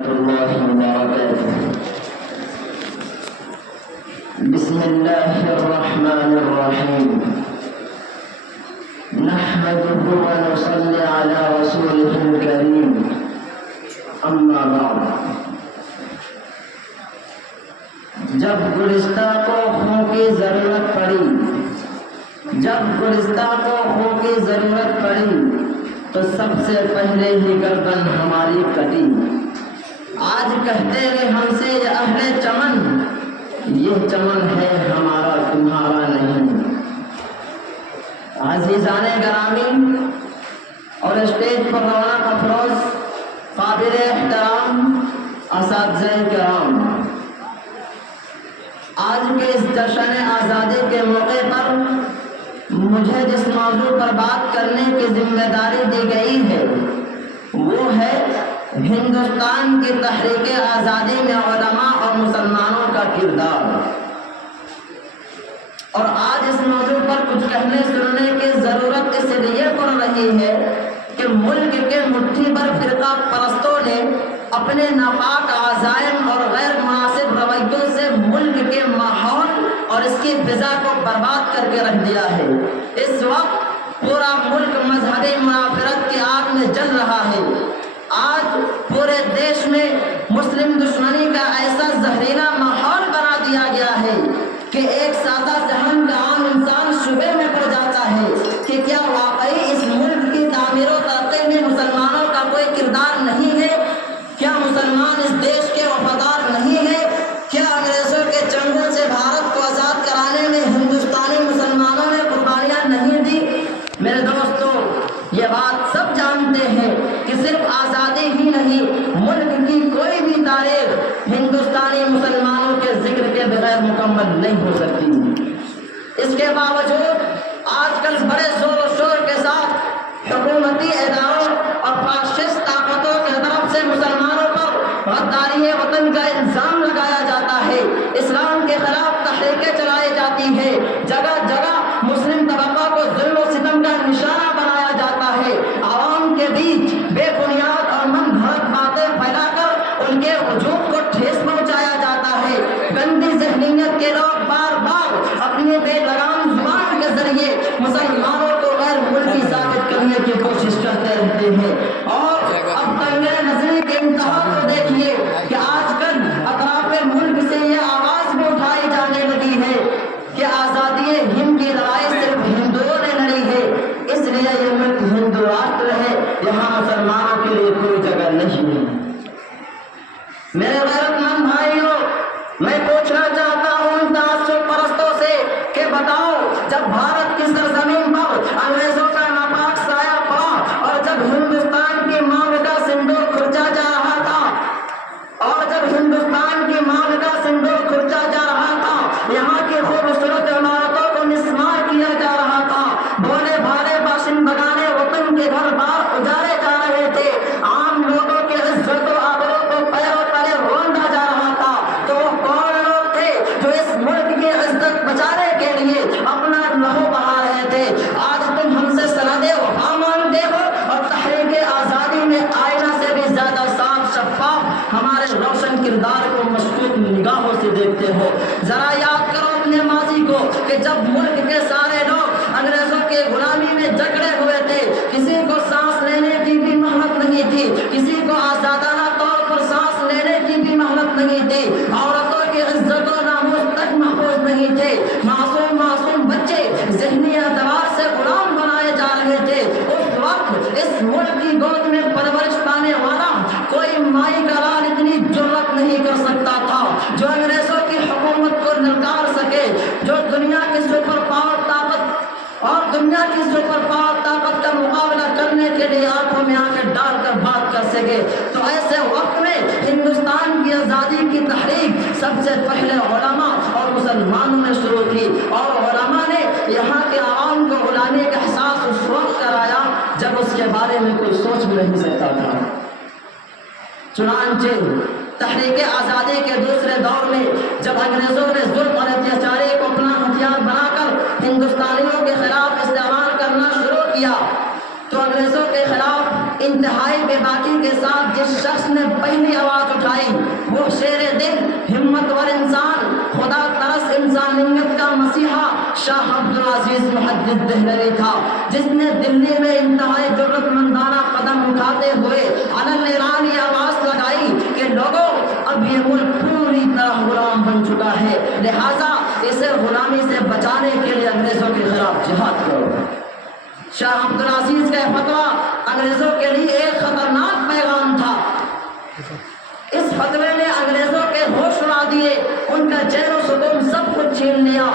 الله وبركاته. بسم الله الرحمن الرحيم. نحمده ونصلي على رسوله الكريم. اما بعد. جب گلستہ کو خوں کی ضرورت پڑی تو سب سے پہلے ہی گردن ہماری کٹی. آج کہتے ہیں ہم سے یہ اہل چمن، یہ چمن ہے ہمارا تمہارا نہیں. عزیزان گرامی اور اسٹیج پر رونق افروز قابل احترام اساتذہ کرام، آج کے اس جشن آزادی کے موقع پر مجھے جس موضوع پر بات کرنے کی ذمہ داری دی گئی ہے وہ ہے ہندوستان کی تحریک آزادی میں علماء اور مسلمانوں کا کردار. اور آج اس موضوع پر کچھ کہنے سننے کی ضرورت اس لیے پڑ رہی ہے کہ ملک کے مٹھی بھر فرقہ پرستوں نے اپنے ناپاک عزائم اور غیر مناسب رویوں سے ملک کے ماحول اور اس کی فضا کو برباد کر کے رکھ دیا ہے. اس وقت پورا ملک مذہبی منافرت کی آگ میں جل رہا ہے. آج پورے دیش میں مسلم دشمنی کا ایسا زہریلا ماحول بنا دیا گیا ہے کہ ایک سادہ ذہن کا عام انسان شبے میں پڑ جاتا ہے کہ کیا واقعی اس ملک کی تعمیر و ترقی میں مسلمانوں کا کوئی کردار نہیں ہے؟ کیا مسلمان اس دیش کے وفادار نہیں ہے؟ کیا انگریزوں کے چنگل سے بھارت کو آزاد کرانے میں ہندوستانی مسلمانوں نے قربانیاں نہیں دی؟ میرے دوستو، یہ بات سب جانتے ہیں کہ صرف آزادی ہی نہیں، ملک کی کوئی بھی تاریخ ہندوستانی مسلمانوں کے ذکر کے بغیر مکمل نہیں ہو سکتی. اس کے باوجود آج کل بڑے زور و شور کے ساتھ حکومتی اداروں اور فاشسٹ طاقتوں کی طرف سے مسلمانوں پر غداری وطن کا الزام لگایا جاتا ہے. اسلام کے خلاف تحریکیں چلائی جاتی ہے. جگہ جگہ مسلم طبقہ کو ظلم و ستم کا نشانہ بنایا جاتا ہے. عوام کے بیچ بے بنیاد اور من گھڑت باتیں پھیلا کر ان کے وجود کو ٹھیس پہنچایا جاتا ہے. گندی ذہنیت کے لوگ بار بار اپنی بے لگام زبان کے ذریعے مسلمانوں کو غیر ملکی ثابت کرنے کی کوشش کرتے رہتے ہیں. اور اب تنگِ نظری کے انتہا کو دیکھیے کہ آج کل اطراف ملک سے یہ آواز بھی اٹھائی جانے لگی ہے کہ آزادی ہند کی لڑائی صرف ہندوؤں نے لڑی ہے، اس لیے یہ ملک ہندو راشٹر ہے، یہاں مسلمانوں کے لیے کوئی جگہ نہیں ہے. میرے غیرت مند بھائیوں، میں پوچھنا چاہتا ہوں ان تعصب پرستوں سے کہ بتاؤ، جب بھارت کی سرزمین پر انگریزوں کا ناپاک سایہ پڑا اور جب ہندوستان کی مانگ کا سندور کھرچا جا رہا تھا یہاں کی خوبصورت عمارتوں کو مسمار کیا جا رہا تھا، بھولے بھالے باشند بگانے وطن کے گھر بار اجارے جا رہے تھے، عام لوگوں کے عزت و آبرو کو پیروں تلے روندا جا رہا تھا، تو وہ کون لوگ تھے جو اس ملک کی عزت بچانے کے لیے اپنا لہو بہا رہے تھے؟ آج تم ہم سے سند وفا مانگتے ہو اور تحریک آزادی میں آئینہ سے بھی زیادہ صاف شفاف ہمارے روشن کردار کو مشکوک نگاہوں سے دیکھتے ہو. ذرا یاد کرو اپنے ماضی کو کہ جب ملک کے سارے لوگ انگریزوں کے غلامی میں جکڑے ہوئے تھے، کسی کو سانس لینے کی بھی مہلت نہیں تھی، کسی کو آزادانہ طور پر سانس لینے کی بھی مہلت نہیں تھی، عورتوں کی عزت و ناموس تک محفوظ نہیں تھے، معصوم بچے ذہنی اعتبار سے غلام بنائے جا رہے تھے. اس وقت اس ملک کی گود میں پرورش پانے والا کوئی مائی کا لال اتنی جرأت نہیں کر سکتا تھا جو انگریزوں کی حکومت کو للکار سکے، جو دنیا کی سپر پاور طاقت کا مقابلہ کرنے کے لیے آنکھوں میں آنکھیں ڈال کر بات کر سکے. تو ایسے وقت میں ہندوستان کی آزادی کی تحریک سب سے پہلے علماء اور مسلمانوں نے شروع کی، اور علماء نے یہاں کے عوام کو غلامی کا احساس اس وقت کرایا جب اس کے بارے میں کوئی سوچ بھی نہیں سکتا تھا. چنانچہ تحریک آزادی کے دوسرے دور میں جب انگریزوں نے ظلم اور اتیاچاری کو اپنا ہتھیار بنا کر ہندوستانیوں کے خلاف استعمال کرنا شروع کیا تو انگریزوں کے خلاف انتہائی بے باکی کے ساتھ جس شخص نے پہلی آواز چکا ہے، لہٰذا اسے غلامی سے بچانے کے لیے انگریزوں کے خلاف جہاد کرو۔ شاہ عبدالعزیز کا فتویٰ انگریزوں کے لیے ایک خطرناک پیغام تھا۔ اس فتوے نے انگریزوں کے ہوش اڑا دیے، ان کا چین و سکون سب کچھ چھین لیا۔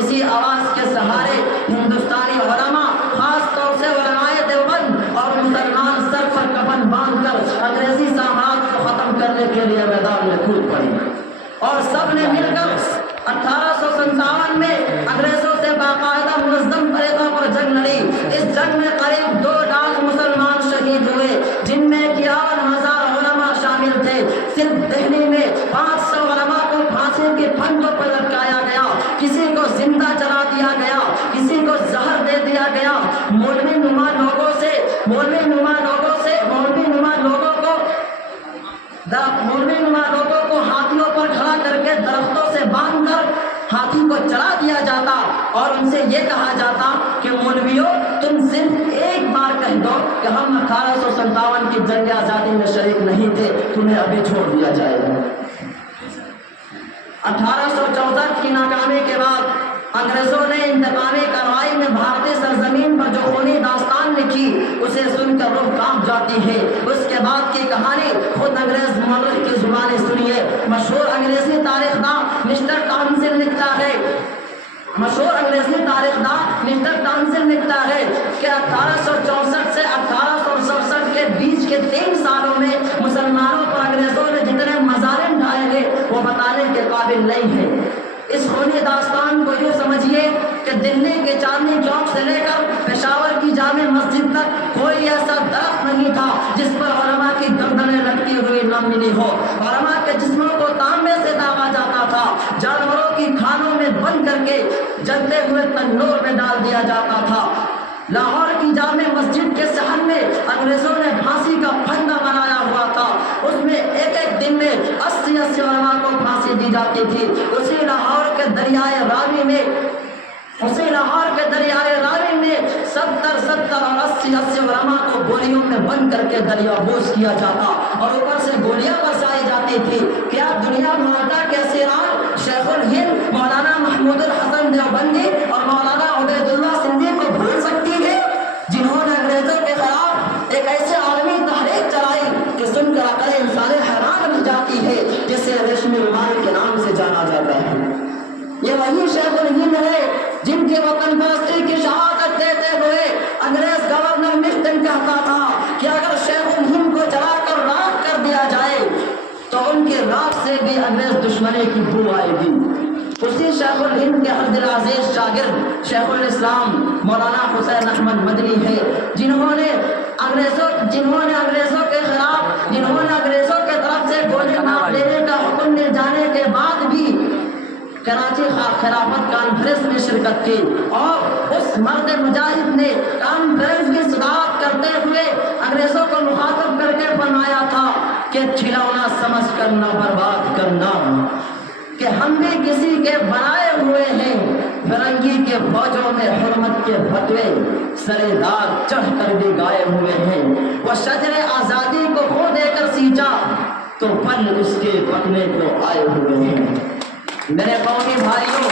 اسی آواز کے سہارے ہندوستانی علماء، خاص طور سے علماء دیوبند اور مسلمان، سر پر کفن باندھ کر انگریزی سامراج کو ختم کرنے کے لیے میدان میں کود پڑے، اور سب نے مل کر 1857 میں انگریزوں سے باقاعدہ منظم طریقہ پر جنگ لڑی۔ اس جنگ میں قریب 2 لاکھ مسلمان شہید ہوئے، جن میں 51,000 علماء شامل تھے۔ صرف دہلی میں 500 علماء کو پھانسی کے پھندوں پر لٹکایا گیا، کسی کو زندہ جلا دیا گیا، کسی کو زہر دے دیا گیا۔ مولوی نما لوگوں کو ہاتھیوں پر کھڑا کر کے درختوں سے باندھ کر ہاتھی کو چلا دیا جاتا، اور ان سے یہ کہا جاتا کہ مولویوں تم صرف ایک بار کہہ دو کہ ہم 1857 کی جنگ آزادی میں شریک نہیں تھے، تمہیں ابھی چھوڑ دیا جائے گا۔ 1864 کی ناکامی کے بعد انگریزوں نے انتقامی کارروائی میں بھارتی سرزمین پر جو خونی داستان لکھی، اسے سن کر روح کانپ جاتی ہے۔ اس کے بعد کی کہانی خود انگریز مورخ کی زبانی سنیے۔ مشہور انگریزی تاریخ داں مسٹر ٹاؤنسن لکھتا ہے کہ 1864 سے 1867 کے بیچ کے 3 سالوں میں مسلمانوں پر انگریزوں نے جتنے مظالم ڈھائے ہیں وہ بتانے کے قابل نہیں ہے۔ اس خونی داستان کو یوں سمجھیے کہ دلی کے چاندنی چوک سے لے کر پشاور کی جامع مسجد تک کوئی ایسا درخت نہیں تھا جس پر علماء کی گردنیں لٹکی ہوئی نہ ملی ہو۔ علماء کے جسموں کو تانبے سے داغا جاتا تھا، جانوروں کی کھانوں میں بند کر کے جلتے ہوئے تنور میں ڈال دیا جاتا تھا۔ لاہور کی جامع مسجد کے صحن میں انگریزوں نے پھانسی کا پھندا بنایا ہوا تھا، اس میں ایک دن میں 80 علماء کو پھانسی دی جاتی تھی۔ اسی لاہور کے دریائے راوی میں 70 اور 80 علماء کو گولیوں میں بند کر کے دریا بوس کیا جاتا، اور اوپر سے گولیاں برسائی جاتی تھی۔ کیا دنیا مالٹا کے اسیران شیخ الہند مولانا محمود الحسن دیوبندی اور مولانا عبید اللہ سندھی کو بھول سکتی ہے، جنہوں نے انگریزوں کے خلاف ایک ایسے عالمی تحریک چلائی کہ سن کر عقل انسانی حیران رہ جاتی ہے، جسے ریشمی رومال کے نام سے جانا جاتا ہے۔ یہ وہی شیخ الہند ہے جن کے وطن پرستی کی شہادت دیتے ہوئے انگریز گورنر مسٹن کہتا تھا کہ اگر شیخ الہند کو جلا کر راکھ کر دیا جائے تو ان کے راکھ سے بھی انگریز دشمنی کی بو آئے گی۔ اسی شیخ الہند کے عبد العزیز شاگرد شیخ الاسلام مولانا حسین احمد مدنی ہے، جنہوں نے انگریزوں کے طرف سے گولی مار دینے کا حکم دے جانے کے بعد بھی کراچی خلافت کانفرنس میں شرکت کی، اور اس مرد مجاہد نے کانفرنس کی صدارت کرتے ہوئے انگریزوں کو مخاطب کر کے فرمایا تھا کہ کھلونا سمجھ کر نہ برباد کرنا، کہ ہم بھی کسی کے بنائے ہوئے ہیں۔ فرنگی کے فوجوں میں حرمت کے فتوے سرے دار چڑھ کر بھی گائے ہوئے ہیں۔ وہ شجر آزادی کو خو دے کر سینچا تو پھل اس کے پکنے کو آئے ہوئے ہیں۔ میرے قومی بھائیوں،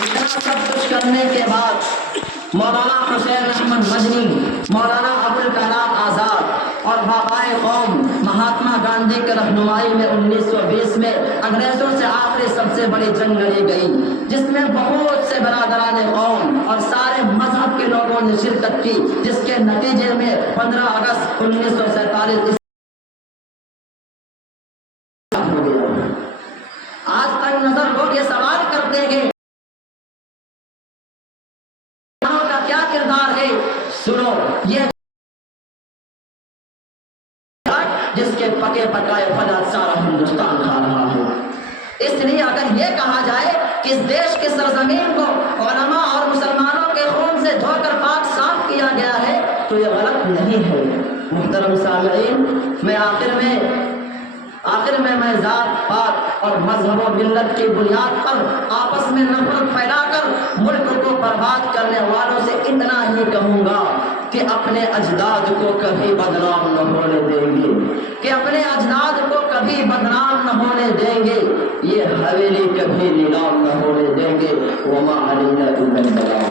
اتنا سب کچھ کرنے کے بعد مولانا حسین احمد مدنی، مولانا ابوالکلام آزاد اور بابائے قوم مہاتما گاندھی کے رہنمائی میں 1920 میں انگریزوں سے آخری سب سے بڑی جنگ لڑی گئی، جس میں بہت سے برادران قوم اور سارے مذہب کے لوگوں نے شرکت کی، جس کے نتیجے میں 15 اگست 1947 آج تک نظر لوگ یہ سوال کرتے ہیں کا کیا کردار ہے۔ سنو، یہ جس کے پکے پکائے پھل سارا ہندوستان کھا رہا ہے۔ اس لیے اگر یہ کہا جائے کہ اس دیش کی سرزمین کو علماء اور مسلمانوں کے خون سے دھو کر پاک صاف کیا گیا ہے تو یہ غلط نہیں ہے۔ محترم سامعین، میں آخر میں ذات پات اور مذہب و ملت کی بنیاد پر آپس میں نفرت پھیلا کر ملک کو برباد کرنے والوں سے اتنا ہی کہوں گا کہ اپنے اجداد کو کبھی بدنام نہ ہونے دیں گے، کہ اپنے اجداد کو کبھی بدنام نہ ہونے علینا انک انت الوہاب